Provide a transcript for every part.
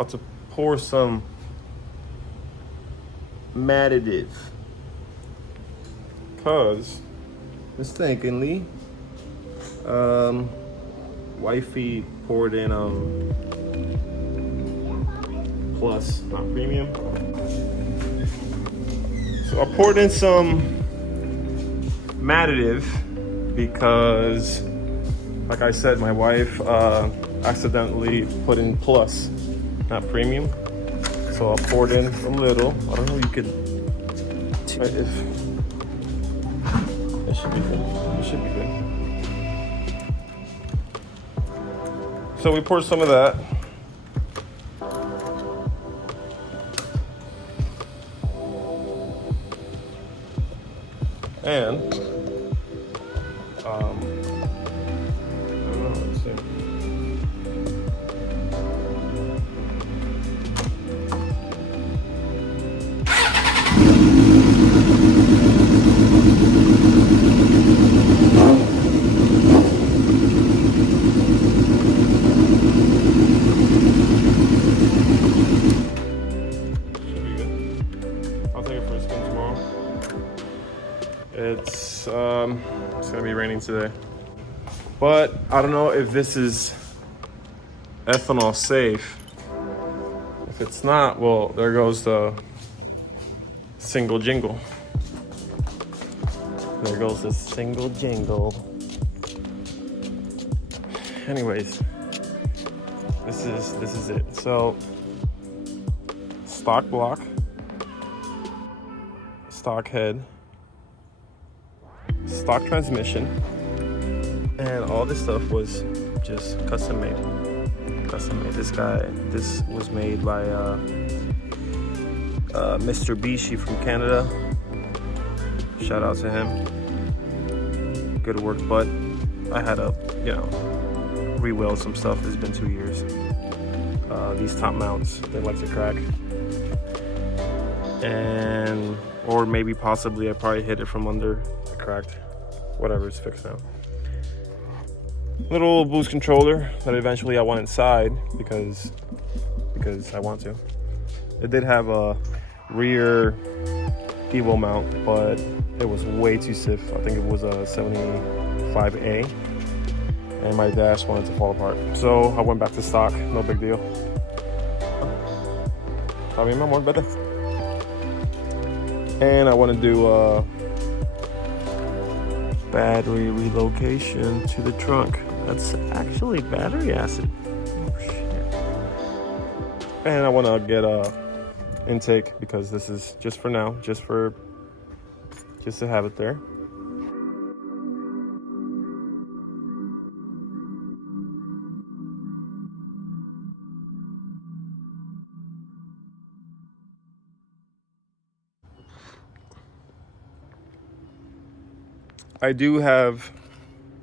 About to pour some additive, cause mistakenly, wifey poured in plus, not premium. So I poured in some additive because, like I said, my wife accidentally put in plus, not premium. So I poured in a little. I don't know if you could. It should be good. It should be good. So we poured some of that. And I don't know, let's see. Should be good. I'll take it for a spin tomorrow. It's gonna be raining today, but I don't know if this is ethanol safe. If it's not, well, there goes the single jingle. There goes the single jingle. Anyways, this is it. So, stock block, stock head, stock transmission, and all this stuff was just custom made. This was made by Mr. Bishi from Canada. Shout out to him. Good work, but I had to, re-weld some stuff. It's been 2 years. These top mounts, they like to crack. And, or maybe possibly I probably hit it from under, it cracked. Whatever, it's fixed now. Little boost controller that eventually I want inside because I want to. It did have a rear Evo mount, but it was way too stiff. I think it was a 75A, and my dash wanted to fall apart. So I went back to stock, no big deal. And I want to do battery relocation to the trunk. That's actually battery acid. Oh shit. And I want to get a intake because this is just for now, just to have it there. I do have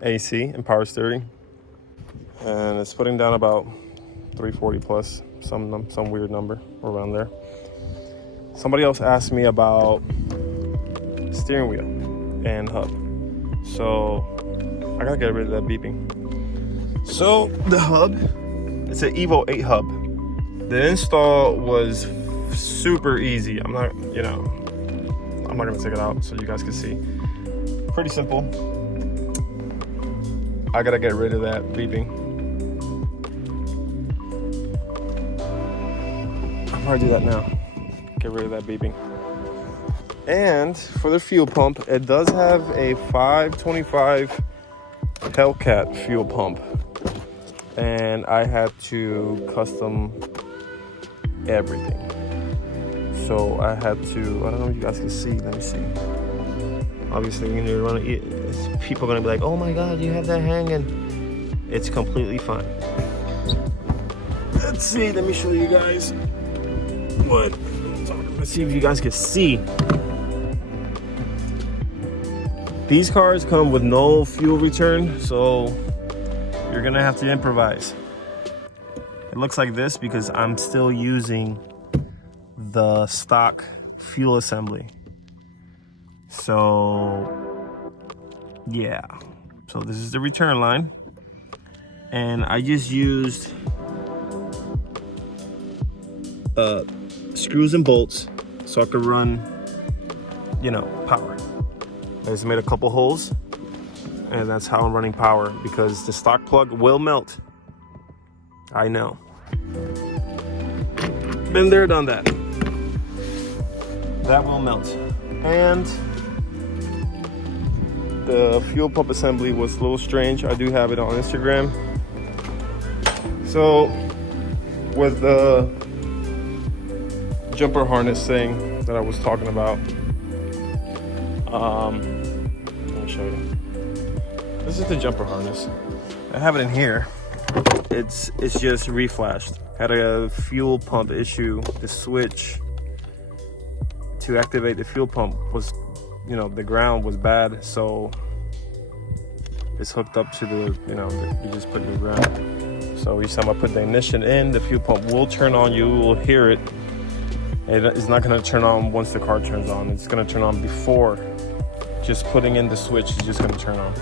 AC and power steering, and it's putting down about 340 plus, some weird number around there. Somebody else asked me about steering wheel and hub, so I gotta get rid of that beeping. So the hub, it's an Evo 8 hub. The install was super easy. I'm not gonna take it out so you guys can see. Pretty simple. I gotta get rid of that beeping. I'll probably do that now. Get rid of that beeping. And for the fuel pump, it does have a 525 Hellcat fuel pump. And I had to custom everything. So I had to, I don't know if you guys can see, let me see. Obviously, when you're running, people are gonna be like, "Oh my God, you have that hanging." It's completely fine. Let's see. Let me show you guys what. Let's see if you guys can see. These cars come with no fuel return, so you're gonna have to improvise. It looks like this because I'm still using the stock fuel assembly. So yeah, so this is the return line, and I just used screws and bolts so I could run, you know, power. I just made a couple holes, and that's how I'm running power, because the stock plug will melt. I know. Been there, done that. That will melt. And the fuel pump assembly was a little strange. I do have it on Instagram. So with the jumper harness thing that I was talking about, let me show you. This is the jumper harness. I have it in here. It's just reflashed. Had a fuel pump issue. The switch to activate the fuel pump was, you know, the ground was bad, so it's hooked up to the, you know, you just put it in the ground. So each time I put the ignition in, the fuel pump will turn on. You will hear it. It's not going to turn on once the car turns on. It's going to turn on before. Just putting in the switch is just going to turn on.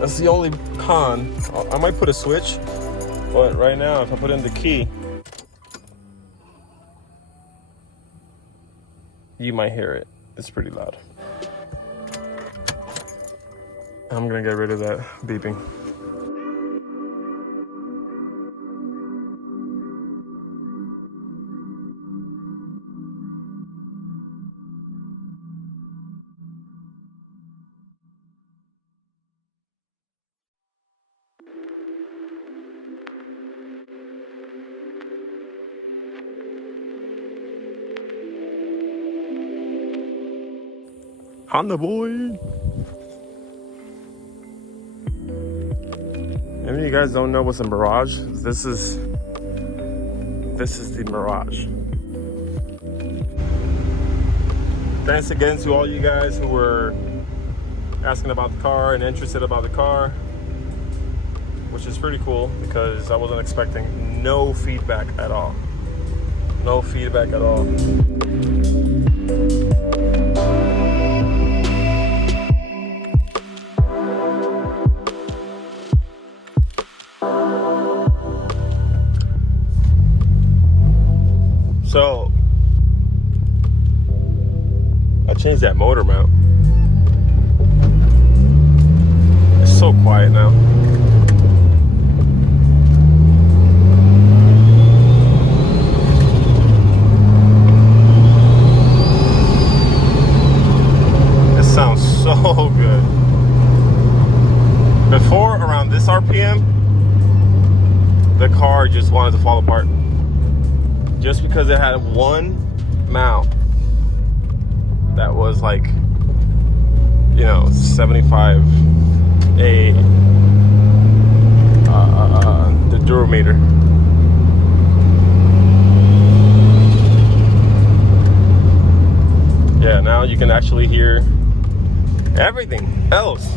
That's the only con. I might put a switch, but right now if I put in the key, you might hear it. It's pretty loud. I'm gonna get rid of that beeping. On the boy. If you guys don't know what's a Mirage, this is the Mirage. Thanks again to all you guys who were asking about the car and interested about the car, which is pretty cool because I wasn't expecting no feedback at all. No feedback at all. So I changed that motor mount. It's so quiet now. It sounds so good. Before, around this RPM, the car just wanted to fall apart. Just because it had one mount that was like, you know, 75 the durometer. Yeah, now you can actually hear everything else.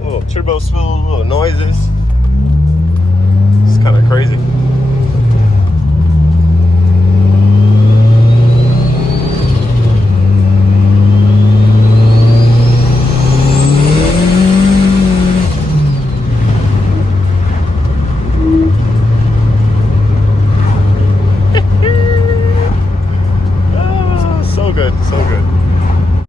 Little turbo spill, little noises. It's kind of crazy.